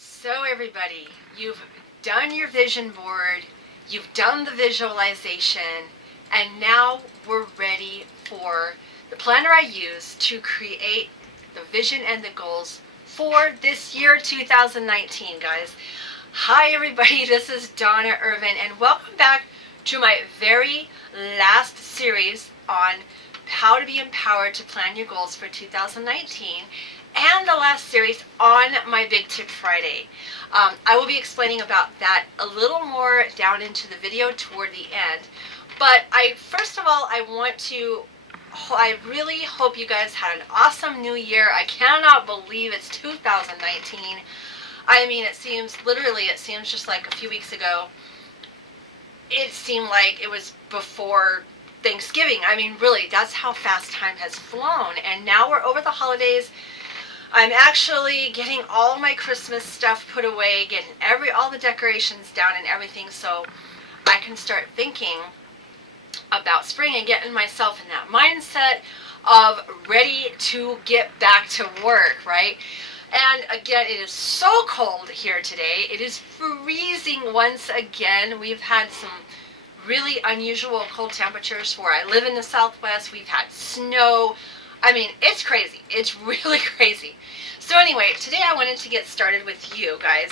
So everybody, you've done your vision board, you've done the visualization, and now we're ready for the planner I use to create the vision and the goals for this year 2019, guys. Hi everybody, this is Donna Irvin, and welcome back to my very last series on how to be empowered to plan your goals for 2019, and the last series on my Big Tip Friday. I will be explaining about that a little more down into the video toward the end. But first of all, I really hope you guys had an awesome new year. I cannot believe it's 2019. I mean, it seems just like a few weeks ago. It seemed like it was before Thanksgiving. I mean, really, that's how fast time has flown. And now we're over the holidays. I'm actually getting all my Christmas stuff put away, getting all the decorations down and everything, so I can start thinking about spring and getting myself in that mindset of ready to get back to work, right? And again, it is so cold here today. It is freezing once again. We've had some really unusual cold temperatures where I live in the Southwest. We've had snow. I mean, it's crazy. It's really crazy. So anyway, today I wanted to get started with you guys.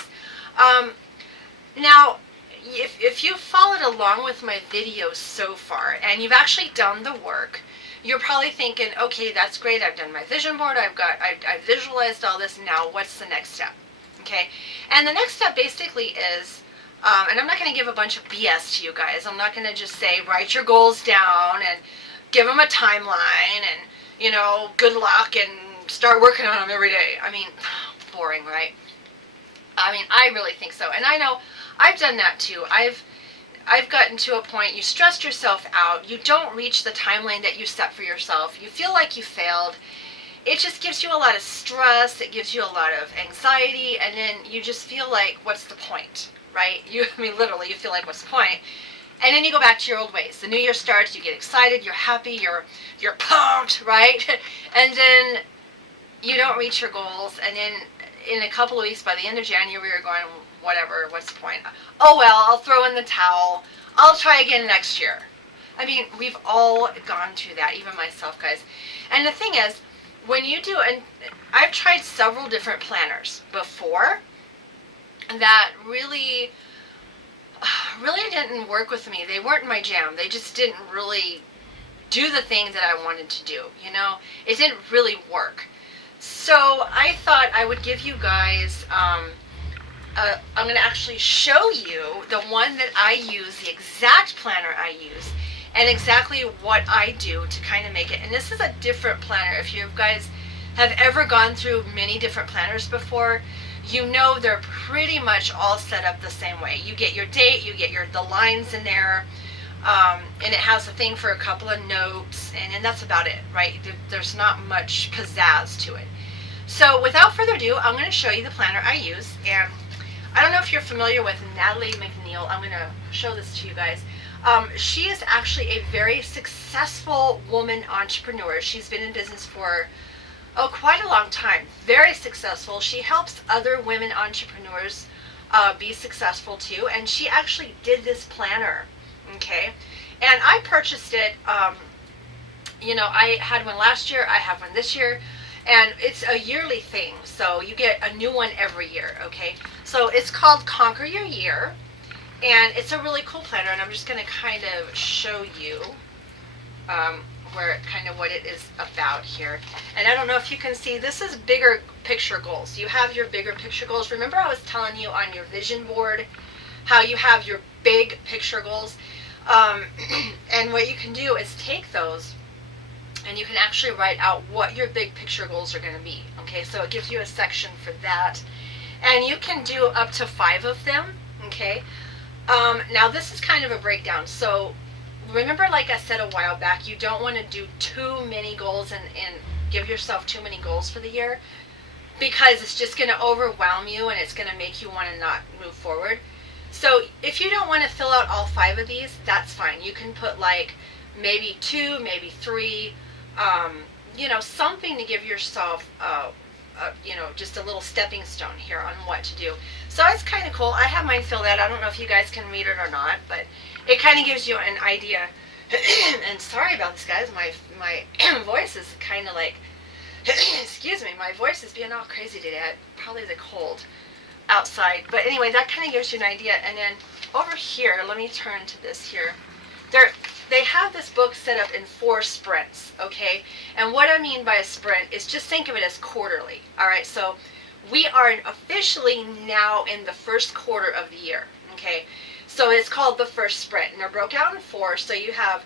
Now, if you've followed along with my videos so far and you've actually done the work, you're probably thinking, okay, that's great. I've done my vision board. I've visualized all this. Now, what's the next step? Okay, and the next step basically is, and I'm not going to give a bunch of BS to you guys. I'm not going to just say write your goals down and give them a timeline and, you know, good luck and start working on them every day. I mean, boring, right? I mean, I really think so. And I know I've done that too. I've gotten to a point, you stressed yourself out. You don't reach the timeline that you set for yourself. You feel like you failed. It just gives you a lot of stress. It gives you a lot of anxiety. And then you just feel like, what's the point, right? I mean, literally, you feel like, what's the point? And then you go back to your old ways. The new year starts, you get excited, you're happy, you're pumped, right? And then you don't reach your goals, and then in a couple of weeks, by the end of January, you're going, whatever, what's the point? Oh well, I'll throw in the towel. I'll try again next year. I mean, we've all gone through that, even myself, guys. And the thing is, when you do, and I've tried several different planners before that really didn't work with me. They weren't my jam. They just didn't really do the thing that I wanted to do, you know? It didn't really work. So I thought I would give you guys, I'm going to actually show you the one that I use, the exact planner I use, and exactly what I do to kind of make it. And this is a different planner. If you guys have ever gone through many different planners before, you know they're pretty much all set up the same way. You get your date, you get the lines in there, and it has a thing for a couple of notes, and that's about it, right? There's not much pizzazz to it. So without further ado, I'm going to show you the planner I use. And I don't know if you're familiar with Natalie McNeil. I'm going to show this to you guys. She is actually a very successful woman entrepreneur. She's been in business for quite a long time. Very successful. She helps other women entrepreneurs be successful too. And she actually did this planner. Okay. And I purchased it. You know, I had one last year. I have one this year. And it's a yearly thing. So you get a new one every year. Okay. So it's called Conquer Your Year. And it's a really cool planner. And I'm just going to kind of show you what it is about here. And I don't know if you can see, this is bigger picture goals. You have your bigger picture goals. Remember I was telling you on your vision board how you have your big picture goals? And what you can do is take those and you can actually write out what your big picture goals are going to be. Okay, so it gives you a section for that. And you can do up to 5 of them. Okay, now this is kind of a breakdown. So remember, like I said a while back, you don't want to do too many goals and give yourself too many goals for the year, because it's just going to overwhelm you and it's going to make you want to not move forward. So if you don't want to fill out all 5 of these, that's fine. You can put like maybe 2, maybe 3, you know, something to give yourself you know, just a little stepping stone here on what to do. So it's kind of cool. I have mine filled out. I don't know if you guys can read it or not, but it kind of gives you an idea. And sorry about this, guys. My voice is kind of like, excuse me, my voice is being all crazy today. Probably the cold outside. But anyway, that kind of gives you an idea. And then over here, let me turn to this here. They have this book set up in 4 sprints, okay? And what I mean by a sprint is just think of it as quarterly, all right? So we are officially now in the first quarter of the year, okay? So it's called the first sprint, and they're broke out in 4. So you have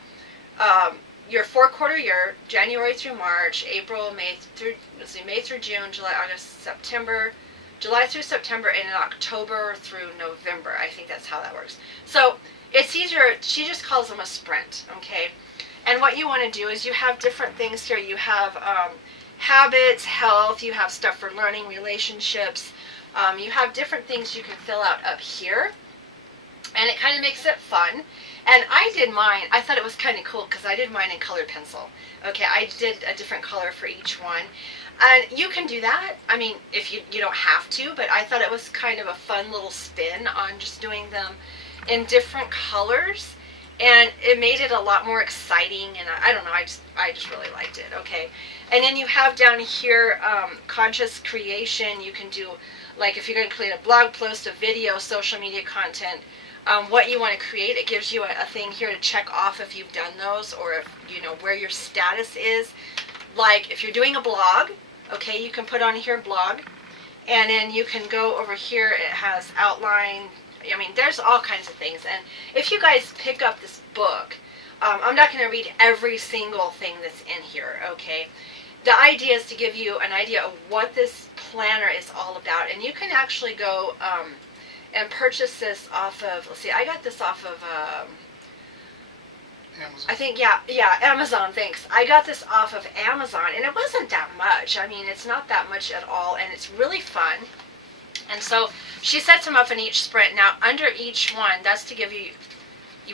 your 4-quarter year, January through March, April, May through June, July, August, September, July through September, and in October through November. I think that's how that works. So it's easier. She just calls them a sprint, okay? And what you want to do is you have different things here. You have habits, health. You have stuff for learning, relationships. You have different things you can fill out up here. And it kind of makes it fun. And I did mine. I thought it was kind of cool because I did mine in colored pencil. Okay, I did a different color for each one. And you can do that. I mean, if you don't have to, but I thought it was kind of a fun little spin on just doing them in different colors, and it made it a lot more exciting. And I don't know, I just really liked it. Okay, and then you have down here conscious creation. You can do, like, if you're going to create a blog post, a video, social media content, what you want to create. It gives you a thing here to check off if you've done those, or if you know where your status is. Like if you're doing a blog, okay, you can put on here blog, and then you can go over here. It has outline. I mean, there's all kinds of things. And if you guys pick up this book, I'm not going to read every single thing that's in here, okay? The idea is to give you an idea of what this planner is all about. And you can actually go and purchase this off of, let's see, I got this off of, Amazon. I think, yeah, Amazon, thanks. I got this off of Amazon, and it wasn't that much. I mean, it's not that much at all, and it's really fun. And so she sets them up in each sprint. Now, under each one, that's to give you,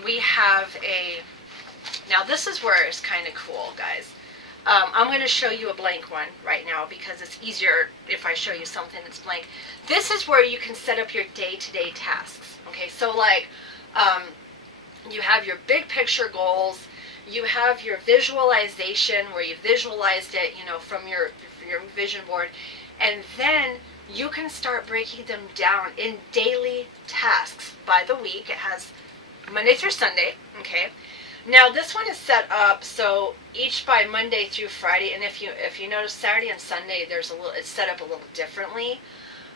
we have a, now this is where it's kind of cool, guys. I'm going to show you a blank one right now because it's easier if I show you something that's blank. This is where you can set up your day-to-day tasks. Okay, so like you have your big picture goals. You have your visualization where you visualized it, you know, from your vision board. And then you can start breaking them down in daily tasks by the week. It has Monday through Sunday, okay? Now this one is set up so each by Monday through Friday, and if you notice Saturday and Sunday, it's set up a little differently.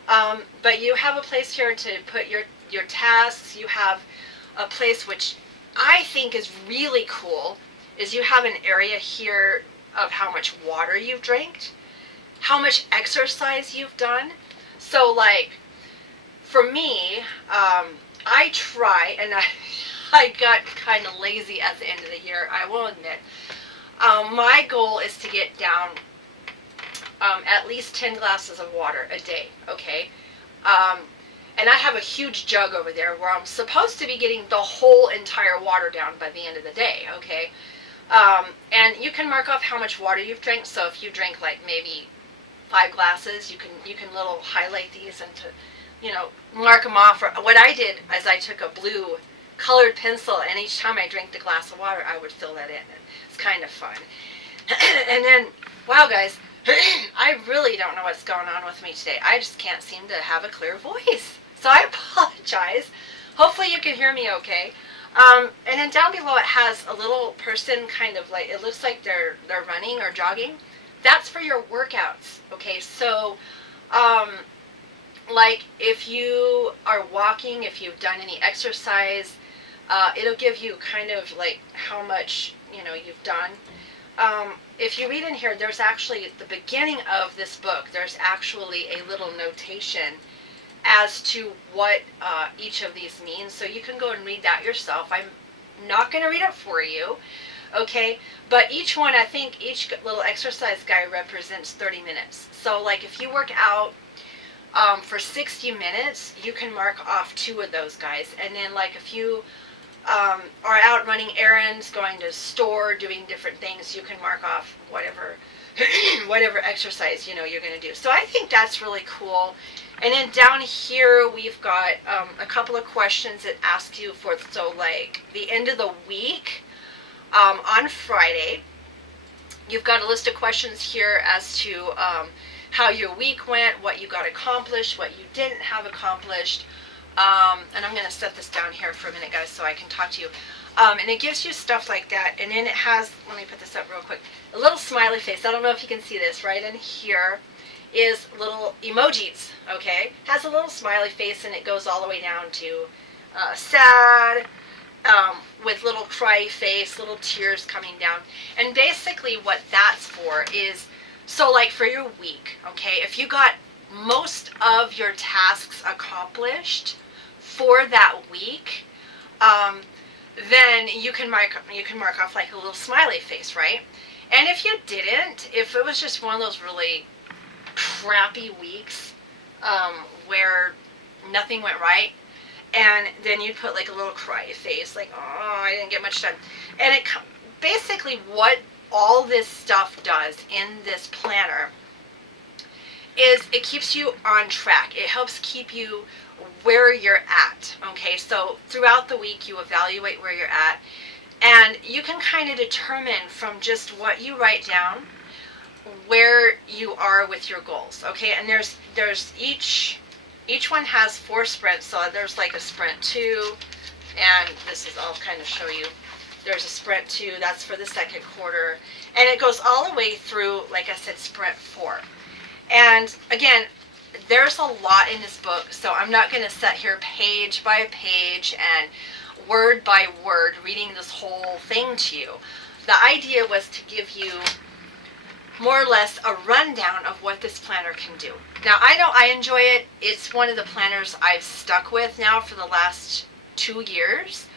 But you have a place here to put your tasks. You have a place which I think is really cool, is you have an area here of how much water you've drank, how much exercise you've done. So like for me, I try, and I got kind of lazy at the end of the year, I will admit. My goal is to get down at least 10 glasses of water a day, okay? And I have a huge jug over there where I'm supposed to be getting the whole entire water down by the end of the day, okay? And you can mark off how much water you've drank. So if you drink like maybe 5 glasses, you can little highlight these and to, you know, mark them off. Or what I did is I took a blue colored pencil, and each time I drank the glass of water, I would fill that in. It's kind of fun. And then, wow, guys, I really don't know what's going on with me today. I just can't seem to have a clear voice. So I apologize. Hopefully you can hear me okay. And then down below it has a little person kind of like, it looks like they're running or jogging. That's for your workouts, okay? So, like if you are walking, if you've done any exercise, it'll give you kind of like how much, you know, you've done. If you read in here, there's actually, at the beginning of this book, there's actually a little notation as to what each of these means. So you can go and read that yourself. I'm not going to read it for you, okay? But each one, I think each little exercise guide represents 30 minutes. So like if you work out for 60 minutes, you can mark off 2 of those guys. And then like if you are out running errands, going to store, doing different things, you can mark off whatever whatever exercise, you know, you're going to do. So I think that's really cool. And then down here, we've got a couple of questions that ask you for, so like the end of the week, on Friday, you've got a list of questions here as to how your week went, what you got accomplished, what you didn't have accomplished. And I'm going to set this down here for a minute, guys, so I can talk to you. And it gives you stuff like that. And then it has, let me put this up real quick, a little smiley face. I don't know if you can see this. Right in here is little emojis, okay? Has a little smiley face, and it goes all the way down to sad, with little cry face, little tears coming down. And basically what that's for is, so like for your week, okay, if you got most of your tasks accomplished for that week, then you can mark off like a little smiley face, right? And if you didn't, if it was just one of those really crappy weeks where nothing went right, and then you put like a little cry face, like, oh, I didn't get much done. And it basically what all this stuff does in this planner is it keeps you on track. It helps keep you where you're at, okay? So throughout the week, you evaluate where you're at, and you can kind of determine from just what you write down where you are with your goals, okay? And there's each one has 4 sprints, so there's like a sprint 2, and this is, I'll kind of show you. There's a sprint 2, that's for the second quarter, and it goes all the way through, like I said, sprint 4. And again, there's a lot in this book, so I'm not going to sit here page by page and word by word reading this whole thing to you. The idea was to give you more or less a rundown of what this planner can do. Now, I know I enjoy it. It's one of the planners I've stuck with now for the last 2 years.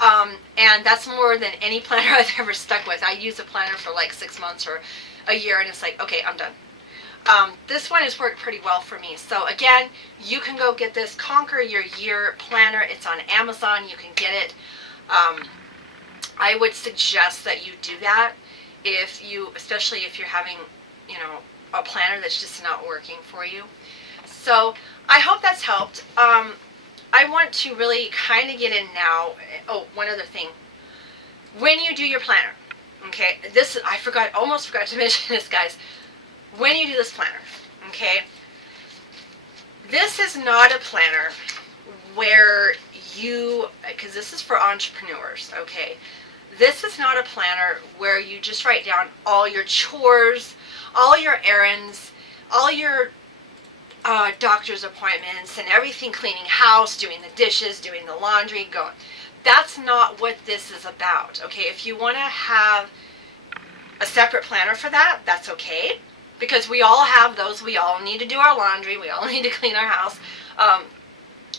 And that's more than any planner I've ever stuck with. I use a planner for like 6 months or a year, and it's like, okay, I'm done. This one has worked pretty well for me. So again, you can go get this Conquer Your Year planner. It's on Amazon. You can get it. I would suggest that you do that especially if you're having, you know, a planner that's just not working for you. So I hope that's helped. I want to really kind of get in now. Oh, one other thing. When you do your planner, okay, almost forgot to mention this, guys. When you do this planner, okay, this is not a planner where because this is for entrepreneurs, okay, this is not a planner where you just write down all your chores, all your errands, all your doctor's appointments and everything, cleaning house, doing the dishes, doing the laundry, going. That's not what this is about, okay? If you want to have a separate planner for that, that's okay. Because we all have those. We all need to do our laundry. We all need to clean our house.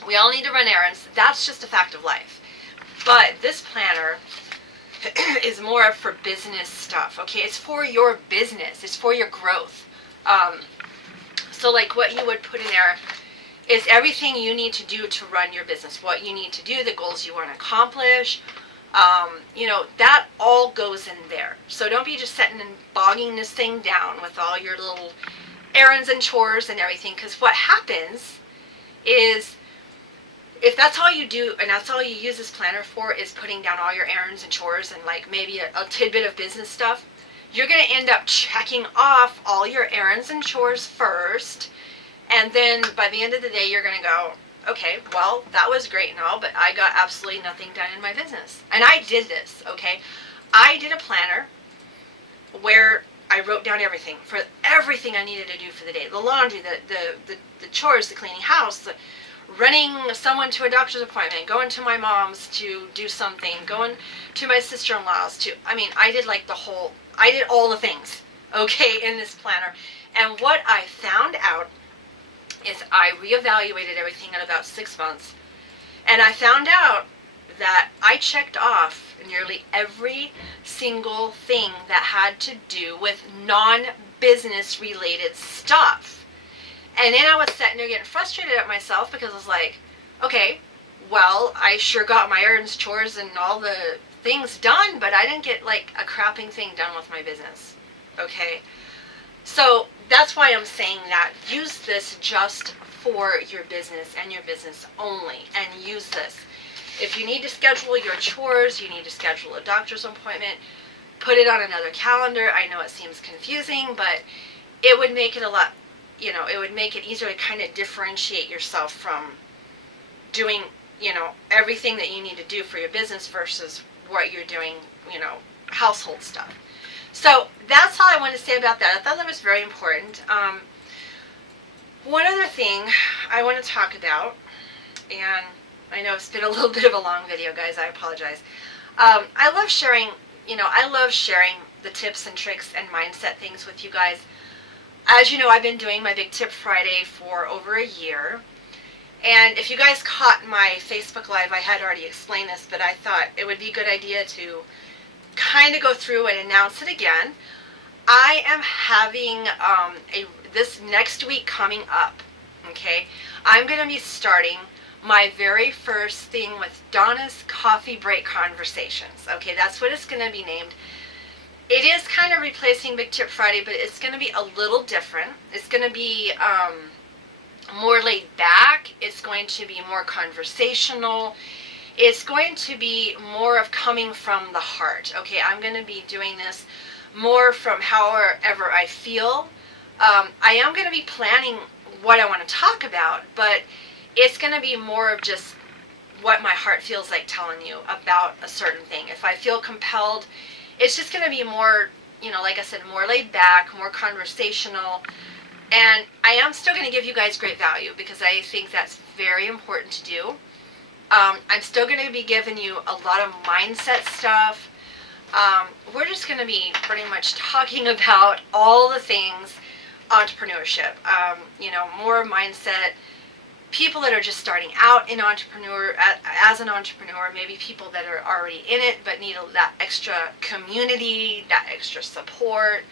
We all need to run errands. That's just a fact of life. But this planner is more for business stuff, okay? It's for your business. It's for your growth. So like what you would put in there is everything you need to do to run your business, what you need to do, the goals you want to accomplish. You know, that all goes in there. So don't be just sitting and bogging this thing down with all your little errands and chores and everything, because what happens is if that's all you do and that's all you use this planner for is putting down all your errands and chores and like maybe a tidbit of business stuff, you're going to end up checking off all your errands and chores first, and then by the end of the day you're going to go, okay, well, that was great and all, but I got absolutely nothing done in my business. And I did this, okay? I did a planner where I wrote down everything I needed to do for the day. The laundry, the chores, the cleaning house, running someone to a doctor's appointment, going to my mom's to do something, going to my sister-in-law's I did all the things, okay, in this planner. And what I found out is I reevaluated everything in about 6 months, and I found out that I checked off nearly every single thing that had to do with non-business related stuff. And then I was sitting there getting frustrated at myself because I was like, okay, well, I sure got my errands, chores, and all the things done, but I didn't get like a crapping thing done with my business, okay? So that's why I'm saying that. Use this just for your business and your business only, and use this. If you need to schedule your chores, you need to schedule a doctor's appointment, put it on another calendar. I know it seems confusing, but it would make it a lot, it would make it easier to kind of differentiate yourself from doing, everything that you need to do for your business versus what you're doing, household stuff. So that's all I wanted to say about that. I thought that was very important. One other thing I want to talk about, and I know it's been a little bit of a long video, guys. I apologize. I love sharing, the tips and tricks and mindset things with you guys. As you know, I've been doing my Big Tip Friday for over a year. And if you guys caught my Facebook Live, I had already explained this, but I thought it would be a good idea to kind of go through and announce it again. I am having this next week coming up, okay? I'm going to be starting my very first thing with Donna's Coffee Break Conversations. Okay, that's what it's going to be named. It is kind of replacing Big Tip Friday, but it's going to be a little different. It's going to be more laid back. It's going to be more conversational. It's going to be more of coming from the heart. Okay, I'm going to be doing this more from however I feel. I am going to be planning what I want to talk about, but it's going to be more of just what my heart feels like telling you about a certain thing. If I feel compelled, it's just going to be more, like I said, more laid back, more conversational. And I am still going to give you guys great value because I think that's very important to do. I'm still going to be giving you a lot of mindset stuff. We're just going to be pretty much talking about all the things entrepreneurship, more mindset, people that are just starting out in as an entrepreneur, maybe people that are already in it but need that extra community, that extra support.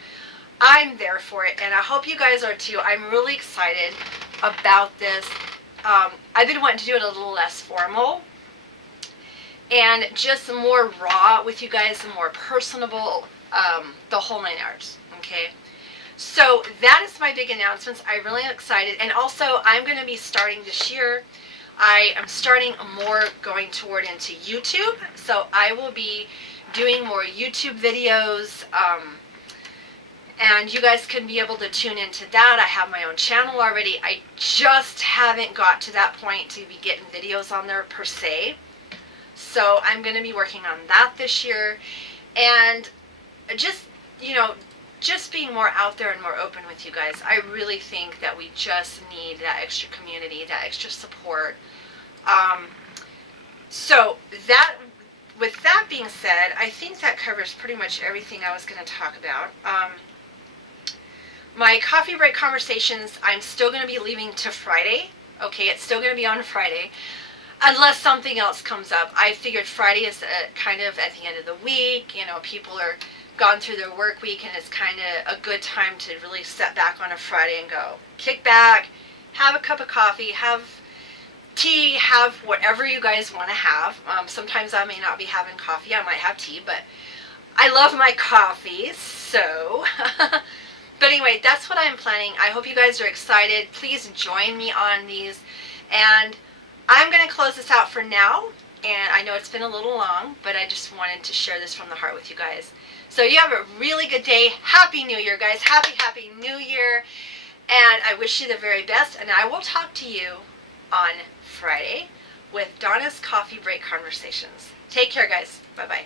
I'm there for it, and I hope you guys are too. I'm really excited about this. I've been wanting to do it a little less formal and just more raw with you guys, and more personable, the whole 9 yards, okay? So that is my big announcements. I'm really excited. And also, I'm going to be starting this year, I am starting more going toward into YouTube. So I will be doing more YouTube videos, and you guys can be able to tune into that. I have my own channel already. I just haven't got to that point to be getting videos on there per se. So I'm going to be working on that this year. And just, just being more out there and more open with you guys. I really think that we just need that extra community, that extra support. So that, with that being said, I think that covers pretty much everything I was going to talk about. My coffee break conversations, I'm still going to be leaving to Friday. Okay, it's still going to be on Friday, unless something else comes up. I figured Friday is kind of at the end of the week. People are gone through their work week, and it's kind of a good time to really sit back on a Friday and go kick back, have a cup of coffee, have tea, have whatever you guys want to have. Sometimes I may not be having coffee, I might have tea, but I love my coffee, so but anyway, that's what I'm planning. I hope you guys are excited. Please join me on these, and I'm going to close this out for now. And I know it's been a little long, but I just wanted to share this from the heart with you guys. So you have a really good day. Happy New Year, guys. Happy New Year. And I wish you the very best. And I will talk to you on Friday with Donna's Coffee Break Conversations. Take care, guys. Bye-bye.